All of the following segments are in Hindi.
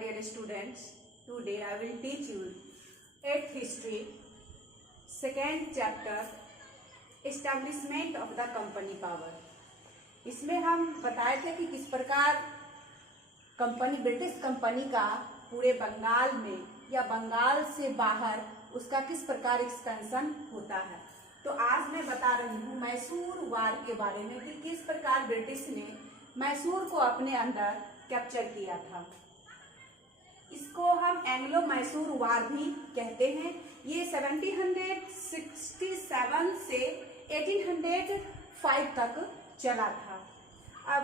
dear students, today I will teach you 8th history, second chapter, establishment of the company power। इसमें हम बताए थे कि किस प्रकार ब्रिटिश कंपनी का पूरे बंगाल में या बंगाल से बाहर उसका किस प्रकार एक्सपेंशन होता है। तो आज मैं बता रही हूँ मैसूर वार के बारे में कि किस प्रकार ब्रिटिश ने मैसूर को अपने अंदर कैप्चर किया था। इसको हम एंग्लो मैसूर वार भी कहते हैं। ये 1767 से 1805 तक चला था। अब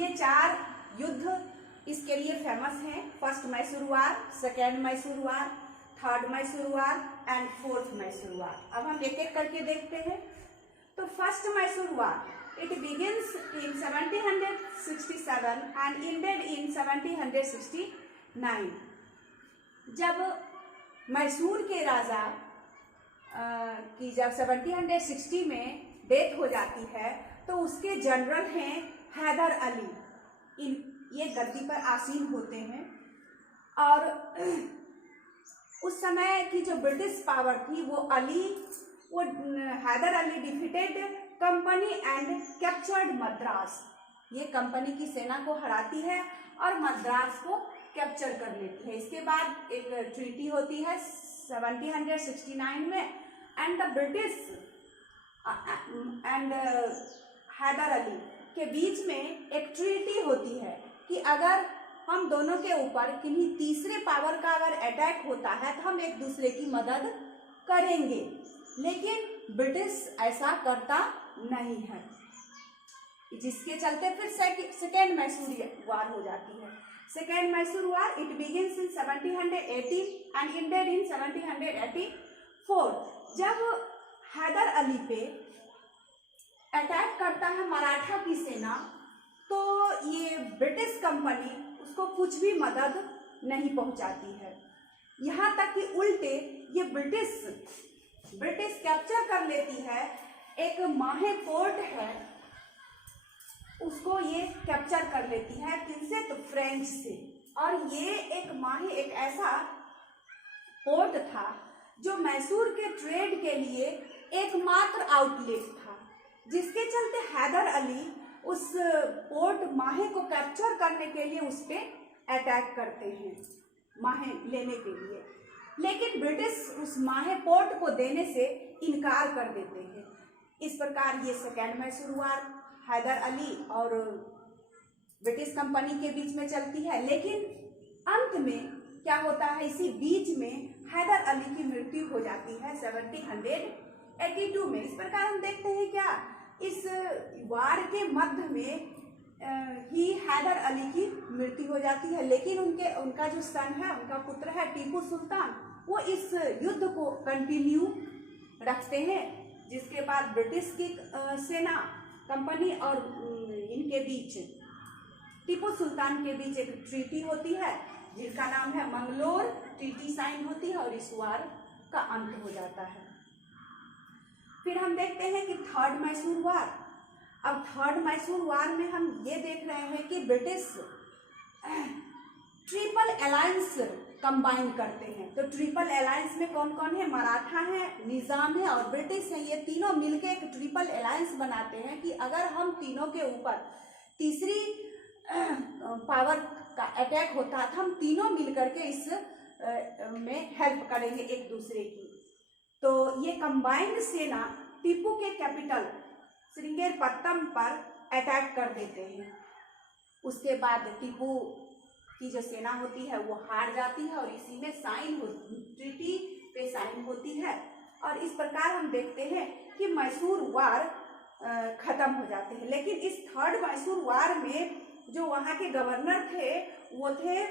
ये 4 युद्ध इसके लिए फेमस हैं। First Mysore war, second Mysore war, third Mysore war and fourth Mysore war. अब हम एक एक करके देखते हैं। तो first Mysore war it begins in 1767 and ended in 1769। जब मैसूर के राजा की जब 1760 में डेथ हो जाती है तो उसके जनरल हैं हैदर अली। ये गद्दी पर आसीन होते हैं और उस समय की जो ब्रिटिश पावर थी वो Hyder Ali defeated company and captured Madras. ये कंपनी की सेना को हराती है और मद्रास को कैप्चर कर लेती है। इसके बाद एक ट्रीटी होती है 1769 में and the British and Hyder Ali के बीच में एक ट्रीटी होती है कि अगर हम दोनों के ऊपर किन्हीं तीसरे पावर का अगर अटैक होता है तो हम एक दूसरे की मदद करेंगे, लेकिन ब्रिटिश ऐसा करता नहीं है, जिसके चलते फिर सेकेंड मैसूर वार हो जाती है। Second Mysore war it begins in 1780 and ended in 1784। जब हैदर अली पे अटैक करता है मराठा की सेना तो ये ब्रिटिश कंपनी उसको कुछ भी मदद नहीं पहुंचाती है। यहाँ तक कि उल्टे ये ब्रिटिश कैप्चर कर लेती है। एक माहे पोर्ट है उसको ये कैप्चर कर लेती है। किनसे? तो फ्रेंच से। और ये एक ऐसा पोर्ट था जो मैसूर के ट्रेड के लिए एकमात्र आउटलेट था, जिसके चलते हैदर अली उस पोर्ट माहे को कैप्चर करने के लिए उस पे अटैक करते हैं माहे लेने के लिए, लेकिन ब्रिटिश उस माहे पोर्ट को देने से इनकार कर देते हैं। इस प्रकार ये सेकेंड मैसूर वार हैदर अली और ब्रिटिश कंपनी के बीच में चलती है। लेकिन अंत में क्या होता है, इसी बीच में हैदर अली की मृत्यु हो जाती है 1782 में। इस प्रकार हम देखते हैं क्या इस वार के मध्य में ही हैदर अली की मृत्यु हो जाती है, लेकिन उनका जो सन है, उनका पुत्र है टीपू सुल्तान, वो इस युद्ध को कंटिन्यू रखते हैं। जिसके बाद ब्रिटिश की सेना कंपनी और इनके बीच टीपू सुल्तान के बीच एक ट्रीटी होती है जिसका नाम है मंगलोर ट्रीटी साइन होती है और इस वार का अंत हो जाता है। फिर हम देखते हैं कि थर्ड मैसूर वार। अब थर्ड मैसूर वार में हम ये देख रहे हैं कि ब्रिटिश ट्रिपल अलायंस कंबाइन करते हैं। तो ट्रिपल अलायंस में कौन कौन है? मराठा है, निजाम है और ब्रिटिश है। ये तीनों मिलकर एक ट्रिपल अलायंस बनाते हैं कि अगर हम तीनों के ऊपर तीसरी पावर का अटैक होता है तो हम तीनों मिलकर के इस में हेल्प करेंगे एक दूसरे की। तो ये कंबाइंड सेना टीपू के कैपिटल श्रृंगेरपट्टम पर अटैक कर देते हैं। उसके बाद टीपू की जो सेना होती है वो हार जाती है और इसी में ट्रीटी पे साइन होती है। और इस प्रकार हम देखते हैं कि मैसूर वार खत्म हो जाते हैं। लेकिन इस थर्ड मैसूर वार में जो वहाँ के गवर्नर थे वो थे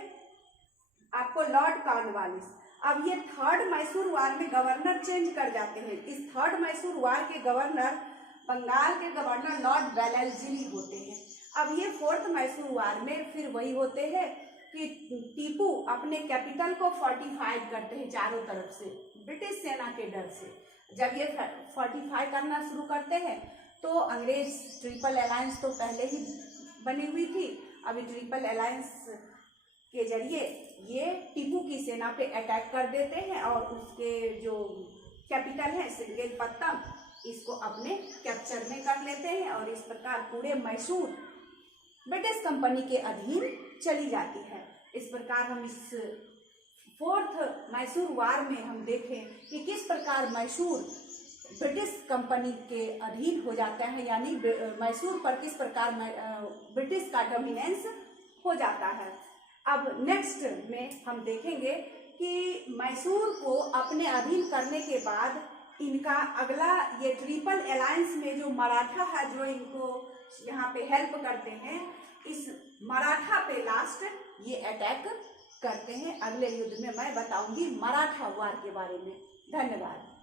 आपको लॉर्ड कॉर्नवालिस। अब ये थर्ड मैसूर वार में गवर्नर चेंज कर जाते हैं। इस थर्ड मैसूर वार के गवर्नर बंगाल के गवर्नर लॉर्ड वेलेस्ली होते हैं। अब ये फोर्थ मैसूर वार में फिर वही होते हैं कि टीपू अपने कैपिटल को फोर्टिफाइड करते हैं चारों तरफ से ब्रिटिश सेना के डर से। जब ये फोर्टिफाई करना शुरू करते हैं तो अंग्रेज ट्रिपल अलायंस तो पहले ही बनी हुई थी, अभी ट्रिपल अलायंस के जरिए ये टीपू की सेना पे अटैक कर देते हैं और उसके जो कैपिटल है श्रीरंगपट्टनम, इसको अपने कैप्चर में कर लेते हैं और इस प्रकार पूरे मैसूर ब्रिटिश कंपनी के अधीन चली जाती है। इस प्रकार हम इस फोर्थ मैसूर वार में हम देखें कि किस प्रकार मैसूर ब्रिटिश कंपनी के अधीन हो जाता है, यानी मैसूर पर किस प्रकार ब्रिटिश का डोमिनेंस हो जाता है। अब नेक्स्ट में हम देखेंगे कि मैसूर को अपने अधीन करने के बाद इनका अगला ये ट्रिपल अलायंस में जो मराठा है जो इनको यहाँ पे हेल्प करते हैं, इस मराठा पे लास्ट ये अटैक करते हैं। अगले युद्ध में मैं बताऊंगी मराठा वार के बारे में। धन्यवाद।